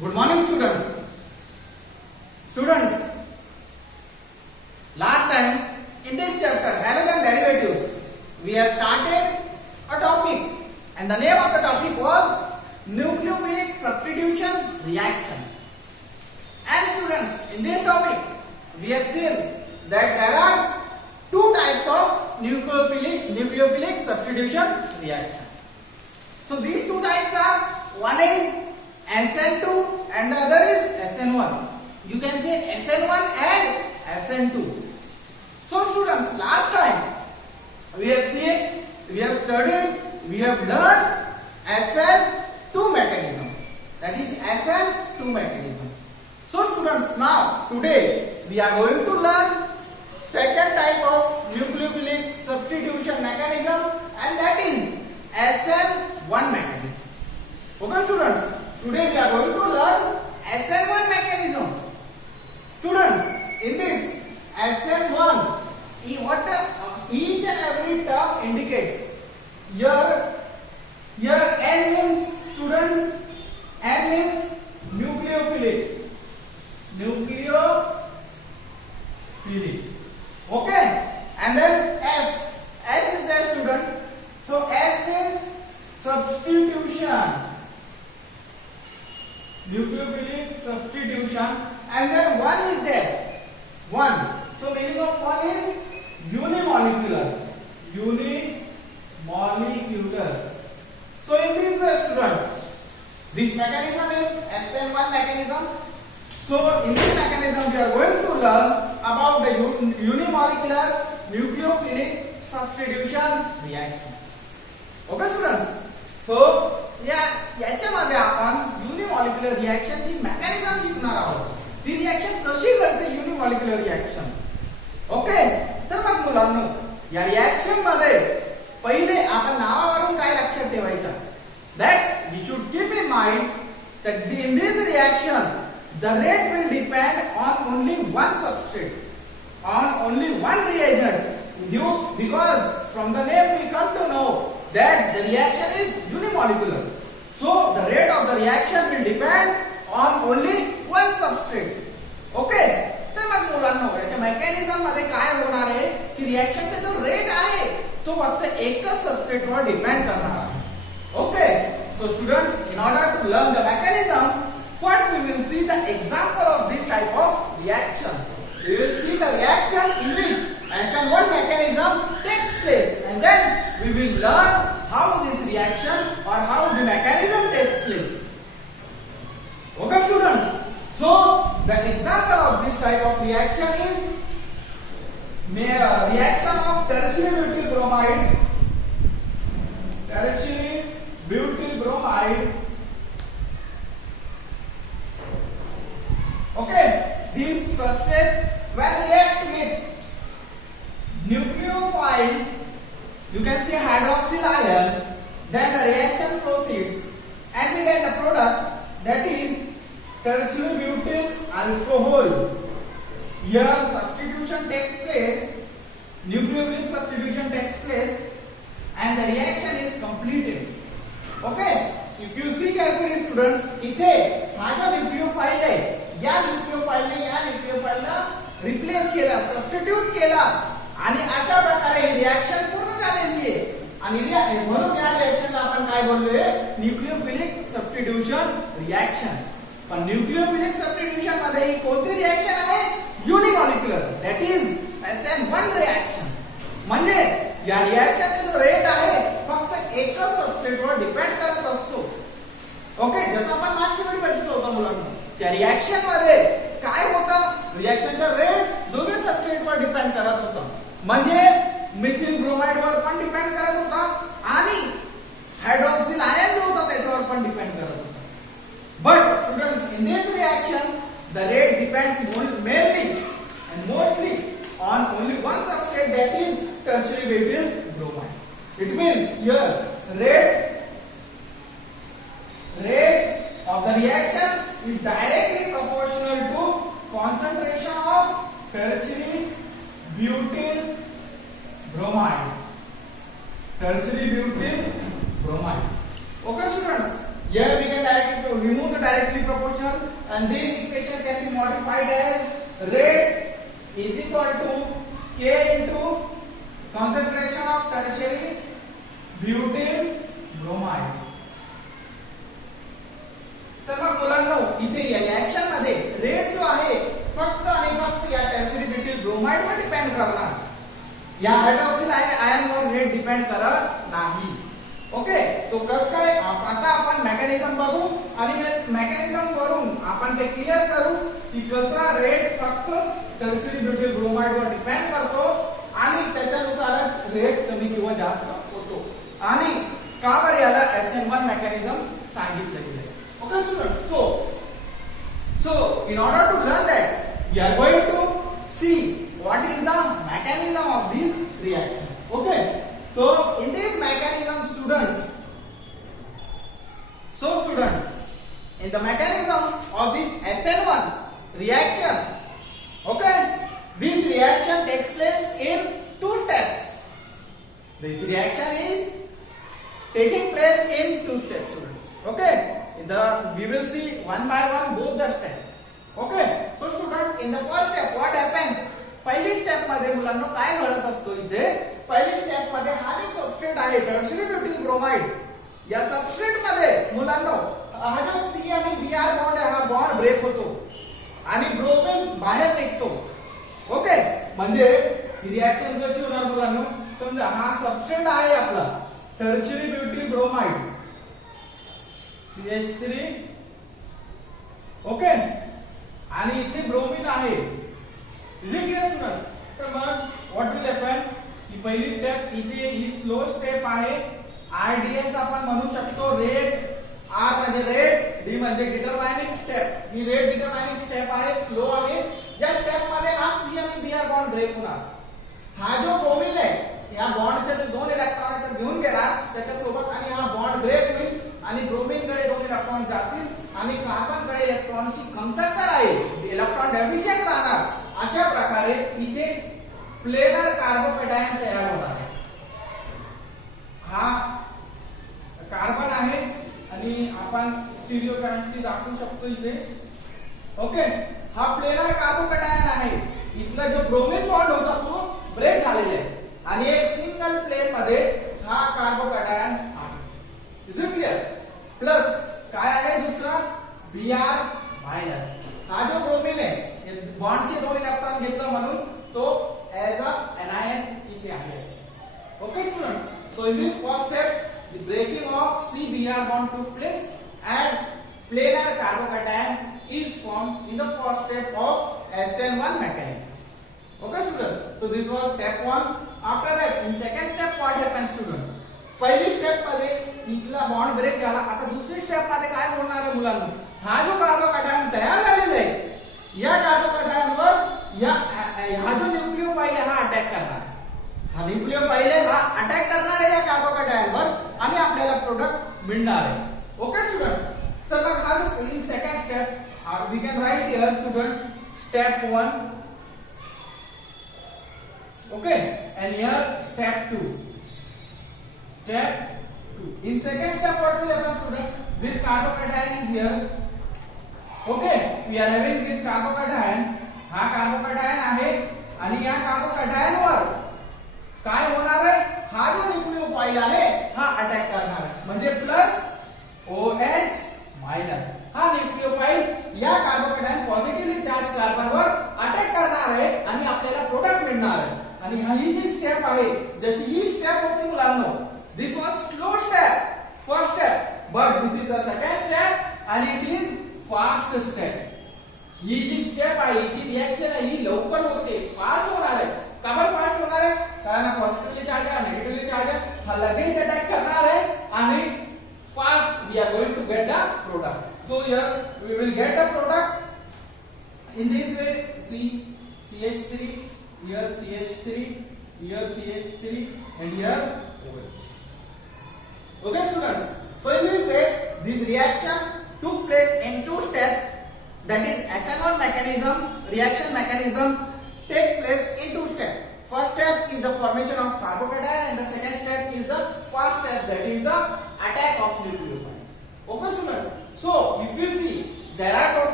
Good morning, students. Students, last time in this chapter, halogen derivatives, we have started a topic, and the name of the topic was nucleophilic substitution reaction. And students, in this topic, we have seen that there are two types of nucleophilic substitution reaction. So these two types are, one is SN2 and the other is SN1. You can say SN1 and SN2. So students, last time we have seen, we have studied, we have learned SN2 mechanism. That is SN2 mechanism. So students, now today we are going to learn second type of nucleophilic substitution mechanism, and that is SN1 mechanism. Okay students, today we are going to learn SN1 mechanism. Students, in this SN1, each and every term indicates. Here N means, students, N means nucleophilic. Okay, and then S is there, student. So S means substitution, nucleophilic substitution, and then 1 is there. 1. So meaning of 1 is unimolecular. So in this way, student, this mechanism is SN1 mechanism. So in this mechanism, we are going to learn about the unimolecular nucleophilic substitution reaction. Okay students? So याच्यामध्ये आपण युनिमॉलिक्युलर रिएक्शन ची मेकॅनिझम शिकणार आहोत. ती रिएक्शन कशी घडते युनिमॉलिक्युलर रिएक्शन. ओके, तर मग मुलांनो, या रिएक्शन मध्ये पहिले आपण नावावरून काय लक्षात ठेवायचं, that we should keep in mind that in this reaction the rate will depend on only one substrate, on only one reagent, because from the name we come to know that the reaction is unimolecular. So the rate of the reaction will depend on only one substrate. Okay, तर मग मुलांनो, याच्या मेकॅनिझम मध्ये काय होणार आहे की रिएक्शनचा जो रेट आहे तो फक्त एकच सबस्ट्रेट वर डिपेंड करणार आहे. Okay, so students, in order to learn the mechanism, first we will see the example of this type of reaction. We will see the reaction in which SN1 mechanism takes place, and then we will learn how this reaction or how the mechanism takes place. Okay students, so the example of this type of reaction is reaction of tertiary butyl bromide. Okay, this substrate when react with nucleophile, you can see hydroxyl ion, then the reaction proceeds and we get a product that is tertiary butyl alcohol. Here substitution takes place, nucleophilic substitution takes place, and the reaction is completed. Okay, if you see carefully students, इथे हा जो न्यूक्लियोफाइल आहे, या न्यूक्लियोफाइलला रिप्लेस केला, सबस्टिट्यूट केला, आणि अशा प्रकारे ही रिएक्शन पूर्ण झालेली आहे. आणि म्हणून या रिएक्शनला आपण काय बोललोय, न्यूक्लियोफिलिक सबस्टिट्यूशन रिएक्शन. पण न्यूक्लियोफिलिक सबस्टिट्यूशन मध्ये ही कोणती रिएक्शन आहे, युनिमॉलिक्युलर, दॅट इज SN1 रिएक्शन. म्हणजे या रिएक्शनचा जो रेट आहे फक्त एकच सबस्ट्रेट वर डिपेंड करत असतो. ओके, जसं आपण मागच्या वेळी बघितलं होतं मुलांना, त्या रिएक्शन मध्ये काय होतं, रिएक्शनचा रेट दोन्ही सबस्ट्रेट वर डिपेंड करत होता. म्हणजे मिथिल ब्रोमाइड वर पण डिपेंड करत होता आणि हायड्रॉक्सिल आयन जो होता त्याच्यावर पण डिपेंड करत होता. But students, in this reaction the rate depends mainly and mostly on only one substrate, that is tertiary butyl bromide. It means here rate of the reaction is directly proportional to concentration of tertiary butyl bromide. Okay students, Here we can directly remove the directly proportional, and this equation can be modified as rate is equal to K into concentration of tertiary butyl bromide. तर मग मुलांनो इथे या रिएक्शन मध्ये रेट जो आहे फक्त आणि फक्त या टर्शियरी ब्युटिल ब्रोमाइड वर डिपेंड करणार, या हायड्रॉक्सिल आयन वर रेट डिपेंड करत नाही. ओके, तो कसं काय आता आपण मेकॅनिझम बघू आणि मेकॅनिझम वरून आपण ते क्लिअर करू की कसा रेट फक्त टर्शियरी ब्युटिल ब्रोमाइड वर डिपेंड करतो आणि त्याच्यानुसारच रेट कमी किंवा जास्त होतो आणि का बरं याला SN1 मेकॅनिझम सांगितलं गेलं. Okay students, so in order to learn that we are going to see what is the mechanism of this reaction. Okay, so in this mechanism students, in the mechanism of this SN1 reaction, okay, this reaction takes place in two steps. This reaction is taking place in two steps students. Okay, we will see one by one both the steps. Okay, so student, in the first step what happens, पहिली स्टेप मध्ये मुलांना काय घडत असतो, इथे पहिली स्टेप मध्ये हा जो सबस्ट्रेट आहे टर्शियरी ब्युटिल ब्रोमाइड, या सबस्ट्रेट मध्ये मुलांना हा जो C आणि Br बॉन्ड आहे हा बॉन्ड ब्रेक होतो आणि ब्रोमीन बाहेर निघतो. ओके, म्हणजे ही रिएक्शन कशी होणार मुलांना, समजा हा सबस्ट्रेट आहे आपला टर्शियरी ब्युटिल ब्रोमाइड CH3, ओके, आणि इथे ब्रोमीन आहे. Is it clear student? तर मग व्हॉट विल हॅपन, ही पहिली स्टेप इथे ही स्लो स्टेप आहे. RDS आपण म्हणू शकतो रेट, R म्हणजे रेट, D म्हणजे डिटरमायनिंग स्टेप. ही रेट डिटरमायनिंग स्टेप आहे, स्लो आहे. या स्टेप मध्ये हा C आणि Br बॉन्ड ब्रेक होणार. हा जो ब्रोमीन आहे या बॉन्डचे जे दोन इलेक्ट्रॉन आहेत घेऊन गेला त्याच्यासोबत आणि हा बॉन्ड ब्रेक होईल आणि ब्रोमीन कडे दोन इलेक्ट्रॉन जातील आणि कार्बन कडे इलेक्ट्रॉनची कमतरता राहील, इलेक्ट्रॉन डेफिशिएंट राहणार. अशा प्रकारे इथे प्लेनर कार्बोकॅटायन तयार होणार आहे. हा कार्बन आहे आणि आपण स्टीरियो केमिस्ट्री दाखवू शकतो इथे. ओके, हा प्लेनर कार्बोकॅटायन आहे. इथला जो ब्रोमीन बॉन्ड होता तो ब्रेक झालेला आहे आणि एक सिंगल प्लेन मध्ये हा कार्बोकॅटायन आहे. Is it clear? प्लस काय आहे दुसरा Br मायनस. हा जो ब्रोमीन आहे बॉन्डचे दोन इलेक्ट्रॉन घेतलं म्हणून तो ऍज अ एनायन इथे आहे. Okay student, so in this first step the breaking of C-Br bond took place and planar carbocation is formed in the first step of SN1 mechanism. Okay student, so this was step 1. After that in second step what happens student, पहिली स्टेप मध्ये इथला bond break झाला. आता दुसरी स्टेप मध्ये काय होणार आहे मुलांना, हा जो कार्बोकॅटायन तयार झालेला आहे या कार्बोकॅटायनवर हा जो न्यूक्लियोफाइल आहे हा अटॅक करणार आहे. हा न्यूक्लियोफाइल आहे हा अटॅक करणार आहे या कार्बोकॅटायनवर आणि आपल्याला प्रोडक्ट मिळणार आहे. ओके स्टुडंट, तर मग हा जो in second step we can write here student step 1. Okay, and here step 2. Step 2. In second step what will happen student, this carbocation is here. Okay, we are having this carbocation. हा कार्बोकॅटायन आहे आणि या कार्बोकॅटायन वर काय होणार आहे, हा जो न्यूक्लियोफाइल आहे हा अटॅक करणार आहे. म्हणजे प्लस OH मायनस. हा न्यूक्लियोफाइल या कार्बोकॅटायन पॉझिटिव्हली चार्ज कार्बन वर अटॅक करणार आहे आणि आपल्याला प्रोडक्ट मिळणार आहे. आणि ही जी स्टेप आहे जशी ही स्टेप होती मुलांनो, this was slow step, first step, but this is the second step and it is fast step. ही जी स्टेप आहे ही जी रिएक्शन आहे ही लवकर होते, फास्ट होणार आहे. का बरं फास्ट होणार आहे, कारण हा पॉझिटिव्हली चार्ज आहे निगेटिव्हली चार्ज आहे, हा लगेच अटॅक करणार आहे आणि fast we are going to get the product. So here we will get the product in this way. CH3, here CH3, here CH3 and here OH. Okay students, so in this way this reaction took place in two steps, that is SN1 mechanism, reaction mechanism takes place in two steps. First step is the formation of carbocation and the second step is the first step, that is the attack of nucleophile. Okay students.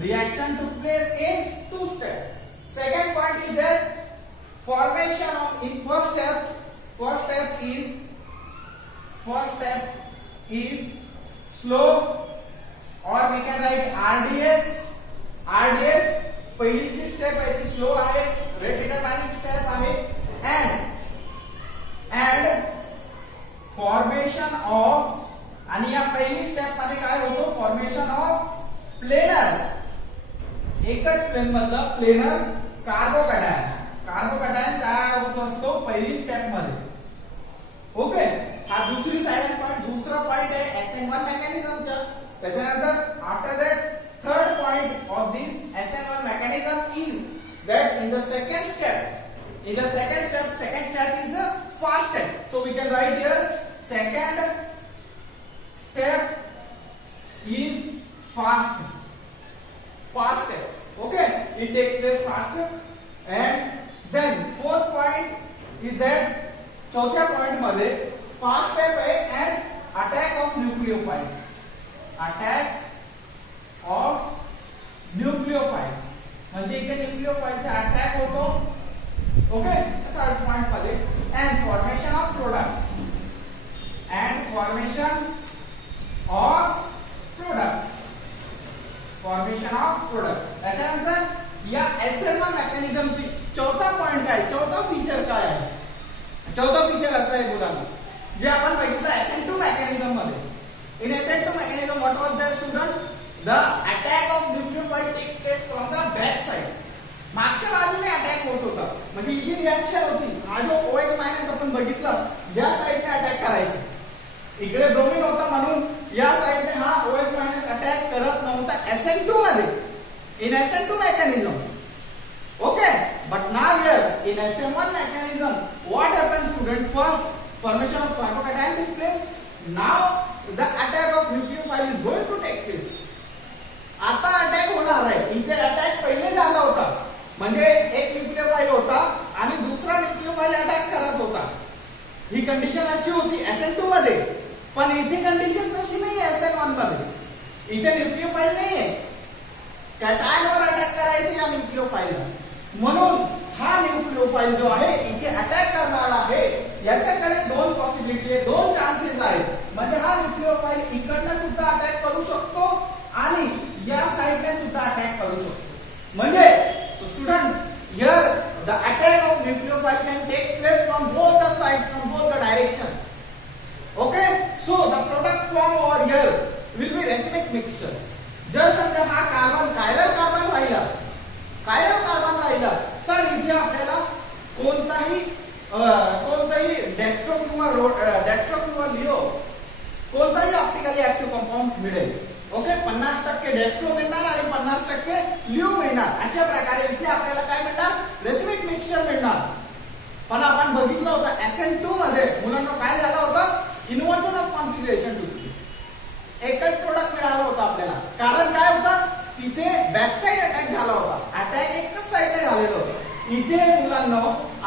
reaction took place in two steps. Second point is that formation of in first step is slow, or we can write RDS पहिली जी step आहे ती स्लो आहे, rate determining step आहे, and formation of, आणि या पहिली स्टेप मध्ये काय होतो, फॉर्मेशन ऑफ प्लेनर, एकच प्लेन मधलं प्लेनर कार्बोकॅटायन तयार होत असतो पहिली स्टेप मध्ये. ओके, हा दुसरी सायलेंट पॉइंट, दुसरा पॉइंट आहे SN1 मेकॅनिझमचा. त्याच्यानंतर after that third point of this SN1 mechanism is that in the second step is the fast step. So we can write here second step is fast step. Okay, it takes place faster. And then fourth point is that चौथ्या पॉइंट मध्ये fast step आहे and attack of nucleophile. म्हणजे इथे न्यूक्लियोफाइलचा अटॅक होतो. Okay, third point मध्ये and formation of product त्याच्यानंतर या SN1 मेकॅनिझमची चौथा पॉइंट काय, चौथा फीचर काय आहे. चौथा फीचर असं आहे मुलांना, जे आपण बघितलं SN2 मेकॅनिझम मध्ये. इन SN2 mechanism what was there student? The attack of nucleophile take place from the back side. मागच्या बाजूने अटॅक होत होता, म्हणजे ही रिएक्शन होती. हा जो OH मायनस आपण बघितला या साइडने अटॅक करायचे, इकडे ब्रोमीन होता म्हणून या साइडने हा OH मायनस अटॅक करत नव्हता SN2 मध्ये, इन SN2 mechanism. Okay, but now here in SN1 mechanism what happens student? First formation of carbocation takes place. Now the attack of nucleophile is going to take place. आता अटॅक होणार आहे. इथे अटॅक पहिले झाला होता, म्हणजे एक न्यूक्लियोफाइल होता आणि दुसरा न्यूक्लियोफाइल अटॅक करत होता. ही कंडिशन अशी होती SN2 मध्ये, पण इथे कंडिशन तशी नाही आहे SN1 मध्ये. इथे न्यूक्लियोफाइल नाहीये, कॅटायनवर अटॅक करायचे या न्यूक्लियोफाइलला. म्हणून हा न्यूक्लियोफाइल जो आहे इथे अटॅक करणार आहे, याच्याकडे दोन पॉसिबिलिटी आहे, दोन चान्सेस आहेत. म्हणजे हा न्यूक्लियोफाइल इकडनं सुद्धा अटॅक करू शकतो आणि या साइडने सुद्धा अटॅक करू शकतो. म्हणजे students, here the attack of nucleophile can take place from both the sides, from both the direction. Okay, so the product form over here will be racemic mixture. जर समजा हा कार्बन कायरल कार्बन राहिला तर इथे आपल्याला कोणताही डेक्स्ट्रो किंवा लिओ कोणताही ऑप्टिकली ऍक्टिव्ह कंपाऊंड मिळेल. ओके, 50% डेक्स्ट्रो मिळणार आणि 50% लिओ मिळणार. अशा प्रकारे इथे आपल्याला काय मिळणार, रेसिमिक मिक्सचर मिळणार. पण आपण बघितलं होतं SN2 मध्ये मुलांना काय झालं होतं, इन्व्हर्जन ऑफ कॉन्फिगरेशन टू एकच प्रोडक्ट मिळालं होतं आपल्याला. कारण काय होतं, तिथे बॅक साइड अटॅक झाला होता, अटॅक एकच साइडने झालेलं होतं. इथे मुलांना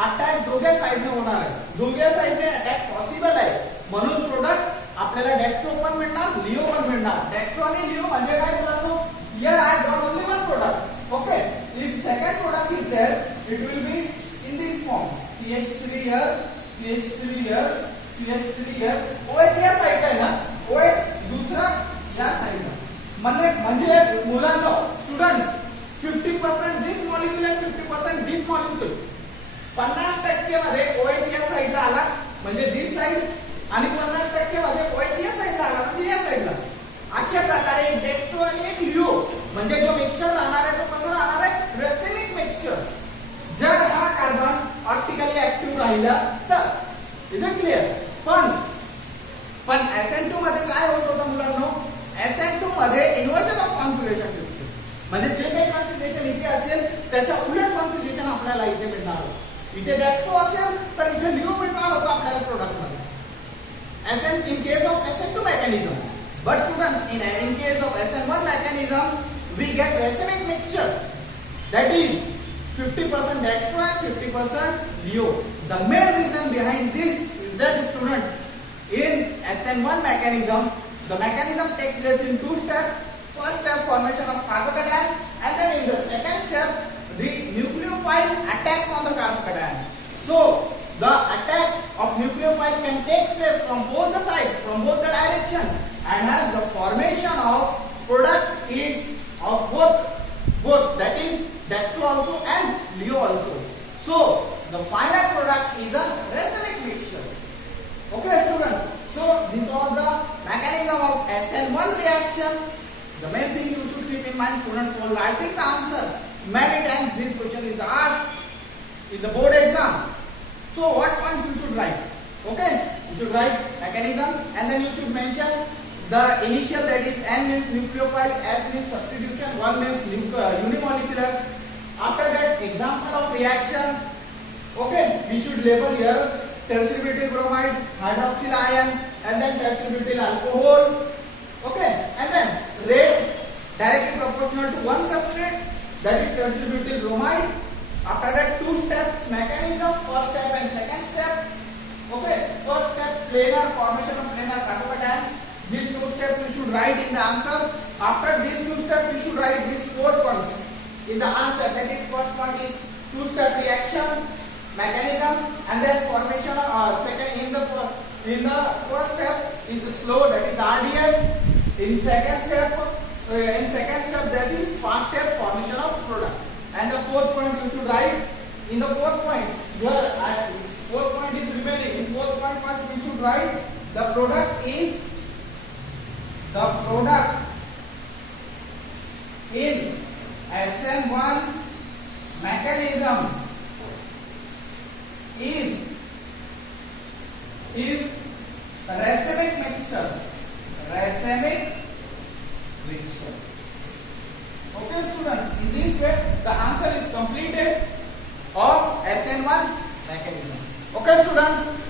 अटॅक दोघे साइडने होणार आहे, दोघे साइडने अटॅक पॉसिबल आहे. म्हणून प्रोडक्ट आपल्याला डेक्स्ट्रो पण मिळणार, लिओ पण मिळणार. डेक्स्ट्रो आणि लिओ म्हणजे काय मुलांना, here I got only one product. Okay, if second product is there it will be in this form, CH3 here, CH3 here, CH3 here. OH या साइड आहे ना, OH दुसरा या साइडला. म्हणजे मुलांना स्टुडंट्स 50% दिस मॉलिक्यूल आणि 50% दिस मॉलिक्यूल, 50% मध्ये OH या साइडला आला म्हणजे दिस साइड, आणि 50% मध्ये OH या साइडला आला म्हणजे या साइडला. अशा प्रकारे एक डेक्स्ट्रो आणि एक लिओ म्हणजे जो मिक्सचर राहणार आहे तो कसं राहणार आहे, रेसिमिक मिक्सचर. जर हा कार्बन ऑप्टिकली ऍक्टिव्ह राहिला तर, इज इट क्लिअर. पण SN2 मध्ये काय होत होतं मुलांना, SN2 मध्ये इन्व्हर्जन ऑफ कॉन्फिगरेशन दिसते. म्हणजे जे काही कॉन्फिगरेशन इथे असेल त्याच्या उलट कॉन्फिगरेशन आपल्याला इथे मिळणार होतं. इथे डेक्स्ट्रो असेल तर इथे लिओ मिळणार होतं आपल्याला प्रोडक्ट मध्ये. in case of SN2 mechanism, but students in case of SN1 mechanism we get racemic mixture, that is 50% dextro and 50% leo. The main reason behind this is that student, in SN1 mechanism the mechanism takes place in two steps. first step formation of carbocation, and then in the second step the nucleophile attacks on the carbocation. So the attack of nucleophile can take place from both the sides, from both the direction, and hence the formation of product is of both that is dextro also and leo also. So the final product is a racemic mixture. Okay students, so these are the mechanism of SN1 reaction. The main thing you should keep in mind, students, for writing the answer, many times this question is asked in the board exam. So what points you should write? Okay, you should write mechanism, and then you should mention the initial, that is N means nucleophile, S means substitution, 1 means unimolecular. After that, example of reaction. Okay, we should label here tertiary butyl bromide, hydroxyl ion, and then tertiary butyl alcohol. Okay, and then rate directly proportional to one substrate, that is tertiary butyl bromide. After that, two steps mechanism, first step and second step. Okay, first step planar, formation of planar carbocation. These two steps you should write in the answer. After these two steps, you should write these 4 points in the answer. That is, first point is two-step reaction mechanism, and then formation of in the first step is slow, that is RDS. In second step that is fast step, formation of product. And the fourth point you should write in the fourth point. Here fourth point is remaining. In fourth point first we should write the product in SN1 mechanism is racemic mixture. Okay students, in this way the answer is completed of SN1 mechanism. Okay students.